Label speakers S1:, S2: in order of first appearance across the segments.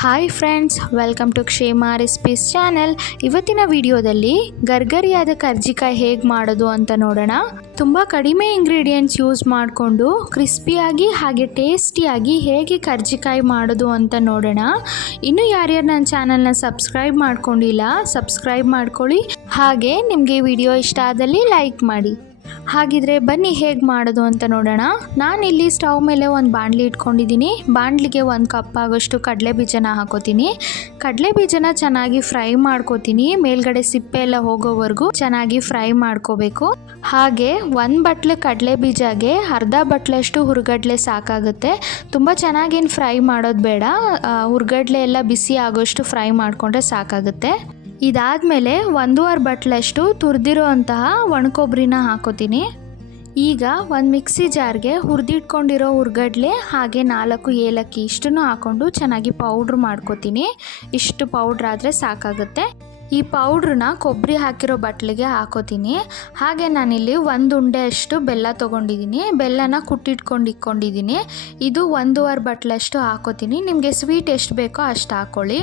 S1: Hi friends welcome to Kshema recipes channel ಇವತ್ತಿನ ವಿಡಿಯೋದಲ್ಲಿ ಗರ್ಗರಿಯಾದ ಕರ್ಜಿಕಾಯಿ ಹೇಗೆ ಮಾಡೋದು ಅಂತ ನೋಡೋಣ. ತುಂಬ ಕಡಿಮೆ ಇಂಗ್ರೀಡಿಯೆಂಟ್ಸ್ ಯೂಸ್ ಮಾಡಿಕೊಂಡು ಕ್ರಿಸ್ಪಿಯಾಗಿ ಹಾಗೆ ಟೇಸ್ಟಿಯಾಗಿ ಹೇಗೆ ಕರ್ಜಿಕಾಯಿ ಮಾಡೋದು ಅಂತ ನೋಡೋಣ. ಇನ್ನು ಯಾರ್ಯಾರು ನನ್ನ ಚಾನಲ್ನ ಸಬ್ಸ್ಕ್ರೈಬ್ ಮಾಡ್ಕೊಂಡಿಲ್ಲ ಸಬ್ಸ್ಕ್ರೈಬ್ ಮಾಡ್ಕೊಳ್ಳಿ. ಹಾಗೆ ನಿಮಗೆ ವಿಡಿಯೋ ಇಷ್ಟ ಆದಲ್ಲಿ ಲೈಕ್ ಮಾಡಿ. ಹಾಗಿದ್ರೆ ಬನ್ನಿ ಹೇಗೆ ಮಾಡೋದು ಅಂತ ನೋಡೋಣ. ನಾನಿಲ್ಲಿ ಸ್ಟವ್ ಮೇಲೆ ಒಂದು ಬಾಣಲಿ ಇಟ್ಕೊಂಡಿದ್ದೀನಿ. ಬಾಣಲಿಗೆ ಒಂದು ಕಪ್ ಆಗೋಷ್ಟು ಕಡಲೆ ಬೀಜನ ಹಾಕೋತೀನಿ. ಕಡಲೆ ಬೀಜನ ಚೆನ್ನಾಗಿ ಫ್ರೈ ಮಾಡ್ಕೋತೀನಿ. ಮೇಲ್ಗಡೆ ಸಿಪ್ಪೆ ಎಲ್ಲ ಹೋಗೋವರೆಗೂ ಚೆನ್ನಾಗಿ ಫ್ರೈ ಮಾಡ್ಕೋಬೇಕು. ಹಾಗೆ ಒಂದು ಬಟ್ಲು ಕಡಲೆ ಬೀಜಗೆ ಅರ್ಧ ಬಟ್ಲಷ್ಟು ಹುರ್ಗಡ್ಲೆ ಸಾಕಾಗುತ್ತೆ. ತುಂಬ ಚೆನ್ನಾಗೇನು ಫ್ರೈ ಮಾಡೋದು ಬೇಡ. ಹುರ್ಗಡ್ಲೆ ಎಲ್ಲ ಬಿಸಿ ಆಗೋಷ್ಟು ಫ್ರೈ ಮಾಡಿಕೊಂಡ್ರೆ ಸಾಕಾಗುತ್ತೆ. ಇದಾದಮೇಲೆ ಒಂದೂವರೆ ಬಟ್ಲಷ್ಟು ತುರಿದಿರೋ ಅಂತಹ ಒಣಕೊಬ್ಬರಿನ ಹಾಕೋತೀನಿ. ಈಗ ಒಂದು ಮಿಕ್ಸಿ ಜಾರ್ಗೆ ಹುರಿದಿಟ್ಕೊಂಡಿರೋ ಹುರ್ಗಡ್ಲೆ ಹಾಗೆ ನಾಲ್ಕು ಏಲಕ್ಕಿ ಇಷ್ಟನ್ನು ಹಾಕ್ಕೊಂಡು ಚೆನ್ನಾಗಿ ಪೌಡ್ರ್ ಮಾಡ್ಕೋತೀನಿ. ಇಷ್ಟು ಪೌಡ್ರ್ ಆದರೆ ಸಾಕಾಗುತ್ತೆ. ಈ ಪೌಡ್ರನ್ನ ಕೊಬ್ಬರಿ ಹಾಕಿರೋ ಬಟ್ಲಿಗೆ ಹಾಕೋತೀನಿ. ಹಾಗೆ ನಾನಿಲ್ಲಿ ಒಂದು ಉಂಡೆ ಅಷ್ಟು ಬೆಲ್ಲ ತೊಗೊಂಡಿದ್ದೀನಿ. ಬೆಲ್ಲನ ಕುಟ್ಟಿಟ್ಕೊಂಡು ಇಟ್ಕೊಂಡಿದ್ದೀನಿ ಇದು ಒಂದೂವರೆ ಬಟ್ಲಷ್ಟು ಹಾಕೋತೀನಿ. ನಿಮಗೆ ಸ್ವೀಟ್ ಎಷ್ಟು ಬೇಕೋ ಅಷ್ಟು ಹಾಕ್ಕೊಳ್ಳಿ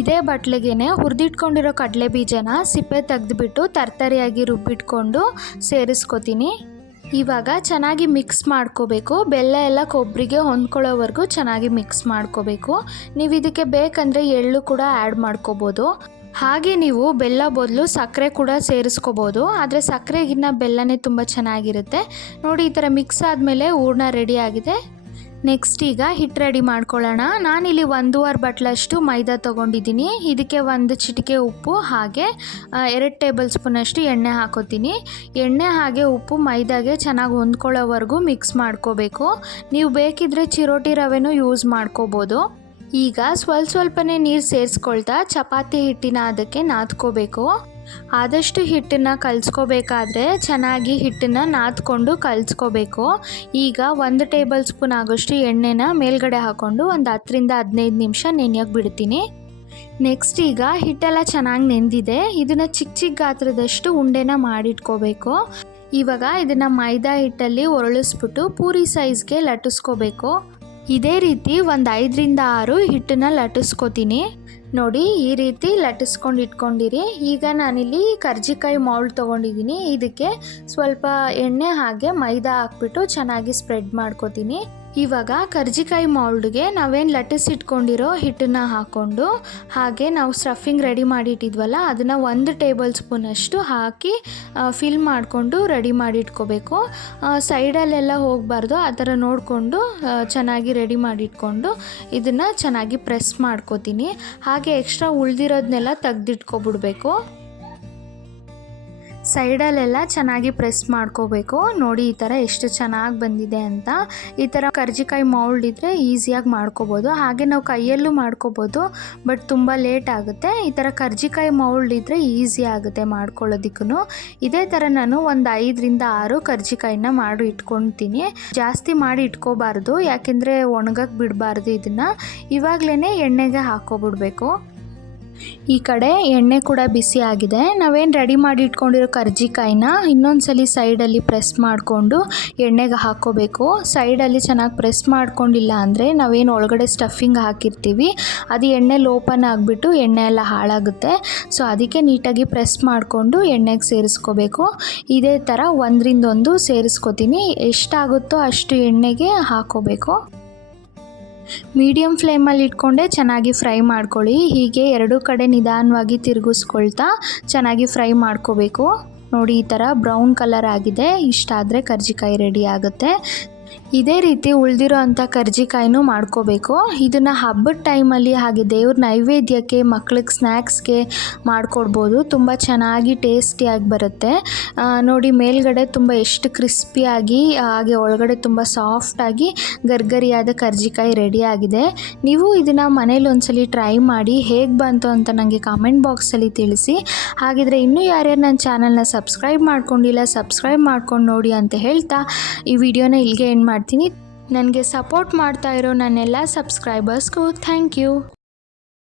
S1: ಇದೇ ಬಟ್ಲಿಗೆ ಹುರಿದಿಟ್ಕೊಂಡಿರೋ ಕಡಲೆ ಬೀಜನ ಸಿಪ್ಪೆ ತೆಗೆದುಬಿಟ್ಟು ತರ್ತರಿಯಾಗಿ ರುಬ್ಬಿಟ್ಕೊಂಡು ಸೇರಿಸ್ಕೊತೀನಿ. ಇವಾಗ ಚೆನ್ನಾಗಿ ಮಿಕ್ಸ್ ಮಾಡ್ಕೋಬೇಕು. ಬೆಲ್ಲ ಎಲ್ಲ ಕೊಬ್ಬರಿಗೆ ಹೊಂದ್ಕೊಳ್ಳೋವರೆಗೂ ಚೆನ್ನಾಗಿ ಮಿಕ್ಸ್ ಮಾಡ್ಕೋಬೇಕು. ನೀವು ಇದಕ್ಕೆ ಬೇಕಂದರೆ ಎಳ್ಳು ಕೂಡ ಆ್ಯಡ್ ಮಾಡ್ಕೋಬೋದು. ಹಾಗೆ ನೀವು ಬೆಲ್ಲ ಬದಲು ಸಕ್ಕರೆ ಕೂಡ ಸೇರಿಸ್ಕೋಬೋದು. ಆದರೆ ಸಕ್ಕರೆಗಿನ್ನ ಬೆಲ್ಲನೇ ತುಂಬ ಚೆನ್ನಾಗಿರುತ್ತೆ. ನೋಡಿ ಈ ಥರ ಮಿಕ್ಸ್ ಆದಮೇಲೆ ಹೂರ್ಣ ರೆಡಿ ಆಗಿದೆ. ನೆಕ್ಸ್ಟ್ ಈಗ ಹಿಟ್ಟು ರೆಡಿ ಮಾಡ್ಕೊಳ್ಳೋಣ. ನಾನಿಲ್ಲಿ ಒಂದೂವರೆ ಬಟ್ಲಷ್ಟು ಮೈದಾ ತೊಗೊಂಡಿದ್ದೀನಿ. ಇದಕ್ಕೆ ಒಂದು ಚಿಟಿಕೆ ಉಪ್ಪು, ಹಾಗೆ ಎರಡು ಟೇಬಲ್ ಸ್ಪೂನಷ್ಟು ಎಣ್ಣೆ ಹಾಕೋತೀನಿ. ಎಣ್ಣೆ, ಹಾಗೆ ಉಪ್ಪು ಮೈದಾಗೆ ಚೆನ್ನಾಗಿ ಹೊಂದ್ಕೊಳ್ಳೋವರೆಗೂ ಮಿಕ್ಸ್ ಮಾಡ್ಕೋಬೇಕು. ನೀವು ಬೇಕಿದ್ರೆ ಚಿರೋಟಿ ರವೆನೂ ಯೂಸ್ ಮಾಡ್ಕೋಬೋದು. ಈಗ ಸ್ವಲ್ಪ ಸ್ವಲ್ಪನೇ ನೀರು ಸೇರಿಸ್ಕೊಳ್ತಾ ಚಪಾತಿ ಹಿಟ್ಟಿನ ಅದಕ್ಕೆ ನಾದ್ಕೋಬೇಕು. ಆದಷ್ಟು ಹಿಟ್ಟನ್ನು ಕಲಿಸ್ಕೋಬೇಕಾದ್ರೆ ಚೆನ್ನಾಗಿ ಹಿಟ್ಟನ್ನ ನಾದ್ಕೊಂಡು ಕಲಿಸ್ಕೋಬೇಕು. ಈಗ ಒಂದು ಟೇಬಲ್ ಸ್ಪೂನ್ ಆಗೋಷ್ಟು ಎಣ್ಣೆನ ಮೇಲ್ಗಡೆ ಹಾಕ್ಕೊಂಡು ಒಂದು ಹತ್ತರಿಂದ ಹದಿನೈದು ನಿಮಿಷ ನೆನೆಯೋಕೆ ಬಿಡ್ತೀನಿ. ನೆಕ್ಸ್ಟ್ ಈಗ ಹಿಟ್ಟೆಲ್ಲ ಚೆನ್ನಾಗಿ ನೆಂದಿದೆ. ಇದನ್ನು ಚಿಕ್ಕ ಚಿಕ್ಕ ಗಾತ್ರದಷ್ಟು ಉಂಡೆನ ಮಾಡಿಟ್ಕೋಬೇಕು. ಇವಾಗ ಇದನ್ನು ಮೈದಾ ಹಿಟ್ಟಲ್ಲಿ ಒರಳಿಸ್ಬಿಟ್ಟು ಪೂರಿ ಸೈಜ್ಗೆ ಲಟ್ಟಿಸ್ಕೋಬೇಕು. ಇದೇ ರೀತಿ ಒಂದು ಐದರಿಂದ ಆರು ಹಿಟ್ಟನ್ನ ಲಟ್ಟಿಸ್ಕೋತೀನಿ. ನೋಡಿ, ಈ ರೀತಿ ಲಟ್ಟಿಸ್ಕೊಂಡು ಇಟ್ಕೊಂಡಿರಿ. ಈಗ ನಾನಿಲ್ಲಿ ಕರ್ಜಿಕಾಯಿ ಮೌಲ್ಡ್ ತೊಗೊಂಡಿದ್ದೀನಿ. ಇದಕ್ಕೆ ಸ್ವಲ್ಪ ಎಣ್ಣೆ ಹಾಗೆ ಮೈದಾ ಹಾಕ್ಬಿಟ್ಟು ಚೆನ್ನಾಗಿ ಸ್ಪ್ರೆಡ್ ಮಾಡ್ಕೋತೀನಿ. ಇವಾಗ ಕರ್ಜಿಕಾಯಿ ಮೌಲ್ಡ್ಗೆ ನಾವೇನು ಲಟ್ಟಿಸಿಟ್ಕೊಂಡಿರೋ ಹಿಟ್ಟನ್ನ ಹಾಕ್ಕೊಂಡು ಹಾಗೆ ನಾವು ಸ್ಟಫಿಂಗ್ ರೆಡಿ ಮಾಡಿಟ್ಟಿದ್ವಲ್ಲ, ಅದನ್ನು ಒಂದು ಟೇಬಲ್ ಸ್ಪೂನಷ್ಟು ಹಾಕಿ ಫಿಲ್ ಮಾಡಿಕೊಂಡು ರೆಡಿ ಮಾಡಿಟ್ಕೋಬೇಕು. ಸೈಡಲ್ಲೆಲ್ಲ ಹೋಗಬಾರ್ದು, ಆ ಥರ ನೋಡಿಕೊಂಡು ಚೆನ್ನಾಗಿ ರೆಡಿ ಮಾಡಿಟ್ಕೊಂಡು ಇದನ್ನು ಚೆನ್ನಾಗಿ ಪ್ರೆಸ್ ಮಾಡ್ಕೋತೀನಿ. ಎಕ್ಸ್ಟ್ರಾ ಉಳಿದಿರೋದನ್ನೆಲ್ಲ ತೆಗ್ದಿಟ್ಕೊಬಿಡ್ಬೇಕು. ಸೈಡಲ್ಲೆಲ್ಲ ಚೆನ್ನಾಗಿ ಪ್ರೆಸ್ ಮಾಡ್ಕೋಬೇಕು. ನೋಡಿ, ಈ ಥರ ಎಷ್ಟು ಚೆನ್ನಾಗಿ ಬಂದಿದೆ ಅಂತ. ಈ ಥರ ಕರ್ಜಿಕಾಯಿ ಮೌಲ್ಡ್ ಇದ್ದರೆ ಈಸಿಯಾಗಿ ಮಾಡ್ಕೋಬೋದು. ಹಾಗೆ ನಾವು ಕೈಯಲ್ಲೂ ಮಾಡ್ಕೋಬೋದು, ಬಟ್ ತುಂಬ ಲೇಟ್ ಆಗುತ್ತೆ. ಈ ಥರ ಕರ್ಜಿಕಾಯಿ ಮೌಲ್ಡ್ ಇದ್ದರೆ ಈಸಿ ಆಗುತ್ತೆ ಮಾಡ್ಕೊಳ್ಳೋದಕ್ಕೂ ಇದೇ ಥರ ನಾನು ಒಂದು ಐದರಿಂದ ಆರು ಕರ್ಜಿಕಾಯಿನ ಮಾಡಿ ಇಟ್ಕೊತೀನಿ. ಜಾಸ್ತಿ ಮಾಡಿ ಇಟ್ಕೋಬಾರ್ದು, ಯಾಕೆಂದರೆ ಒಣಗಕ್ಕೆ ಬಿಡಬಾರ್ದು ಇದನ್ನು. ಇವಾಗಲೇ ಎಣ್ಣೆಗೆ ಹಾಕೋಬಿಡ್ಬೇಕು ಈ ಕಡೆ ಎಣ್ಣೆ ಕೂಡ ಬಿಸಿ ಆಗಿದೆ. ನಾವೇನು ರೆಡಿ ಮಾಡಿ ಇಟ್ಕೊಂಡಿರೋ ಕರ್ಜಿಕಾಯಿನ ಇನ್ನೊಂದ್ಸಲಿ ಸೈಡಲ್ಲಿ ಪ್ರೆಸ್ ಮಾಡಿಕೊಂಡು ಎಣ್ಣೆಗೆ ಹಾಕ್ಕೋಬೇಕು. ಸೈಡಲ್ಲಿ ಚೆನ್ನಾಗಿ ಪ್ರೆಸ್ ಮಾಡ್ಕೊಂಡಿಲ್ಲ ಅಂದರೆ ನಾವೇನು ಒಳಗಡೆ ಸ್ಟಫಿಂಗ್ ಹಾಕಿರ್ತೀವಿ. ಅದು ಎಣ್ಣೆ ಲೋಪನ ಆಗಿಬಿಟ್ಟು ಎಣ್ಣೆ ಎಲ್ಲ ಹಾಳಾಗುತ್ತೆ. ಸೊ ಅದಕ್ಕೆ ನೀಟಾಗಿ ಪ್ರೆಸ್ ಮಾಡಿಕೊಂಡು ಎಣ್ಣೆಗೆ ಸೇರಿಸ್ಕೋಬೇಕು. ಇದೇ ಥರ ಒಂದರಿಂದ ಒಂದು ಸೇರಿಸ್ಕೋತೀನಿ. ಎಷ್ಟಾಗುತ್ತೋ ಅಷ್ಟು ಎಣ್ಣೆಗೆ ಹಾಕೋಬೇಕು ಮೀಡಿಯಮ್ ಫ್ಲೇಮಲ್ಲಿ ಇಟ್ಕೊಂಡೆ ಚೆನ್ನಾಗಿ ಫ್ರೈ ಮಾಡ್ಕೊಳ್ಳಿ. ಹೀಗೆ ಎರಡೂ ಕಡೆ ನಿಧಾನವಾಗಿ ತಿರುಗಿಸ್ಕೊಳ್ತಾ ಚೆನ್ನಾಗಿ ಫ್ರೈ ಮಾಡ್ಕೋಬೇಕು. ನೋಡಿ ಈ ಥರ ಬ್ರೌನ್ ಕಲರ್ ಆಗಿದೆ. ಇಷ್ಟಾದರೆ ಕರ್ಜಿಕಾಯಿ ರೆಡಿ ಆಗುತ್ತೆ. ಇದೇ ರೀತಿ ಉಳಿದಿರೋ ಅಂಥ ಕರ್ಜಿಕಾಯಿನೂ ಮಾಡ್ಕೋಬೇಕು. ಇದನ್ನು ಹಬ್ಬದ ಟೈಮಲ್ಲಿ ಹಾಗೆ ದೇವ್ರ ನೈವೇದ್ಯಕ್ಕೆ, ಮಕ್ಳಿಗೆ ಸ್ನ್ಯಾಕ್ಸ್ಗೆ ಮಾಡಿಕೊಡ್ಬೋದು. ತುಂಬ ಚೆನ್ನಾಗಿ ಟೇಸ್ಟಿಯಾಗಿ ಬರುತ್ತೆ. ನೋಡಿ ಮೇಲ್ಗಡೆ ತುಂಬ ಎಷ್ಟು ಕ್ರಿಸ್ಪಿಯಾಗಿ ಹಾಗೆ ಒಳಗಡೆ ತುಂಬ ಸಾಫ್ಟಾಗಿ ಗರ್ಗರಿಯಾದ ಕರ್ಜಿಕಾಯಿ ರೆಡಿಯಾಗಿದೆ. ನೀವು ಇದನ್ನು ಮನೇಲಿ ಒಂದ್ಸಲಿ ಟ್ರೈ ಮಾಡಿ ಹೇಗೆ ಬಂತು ಅಂತ ನನಗೆ ಕಾಮೆಂಟ್ ಬಾಕ್ಸಲ್ಲಿ ತಿಳಿಸಿ. ಹಾಗಿದ್ರೆ ಇನ್ನೂ ಯಾರ್ಯಾರು ನನ್ನ ಚಾನಲ್ನ ಸಬ್ಸ್ಕ್ರೈಬ್ ಮಾಡ್ಕೊಂಡಿಲ್ಲ, ಸಬ್ಸ್ಕ್ರೈಬ್ ಮಾಡ್ಕೊಂಡು ನೋಡಿ ಅಂತ ಹೇಳ್ತಾ ಈ ವಿಡಿಯೋನ ಇಲ್ಲಿಗೆ ಎಂಡ್ ಮಾಡ್ತೀನಿ. ನನಗೆ ಸಪೋರ್ಟ್ ಮಾಡ್ತಾ ಇರೋ ನನ್ನೆಲ್ಲ ಸಬ್ಸ್ಕ್ರೈಬರ್ಸ್ಗೂ ಥ್ಯಾಂಕ್ ಯು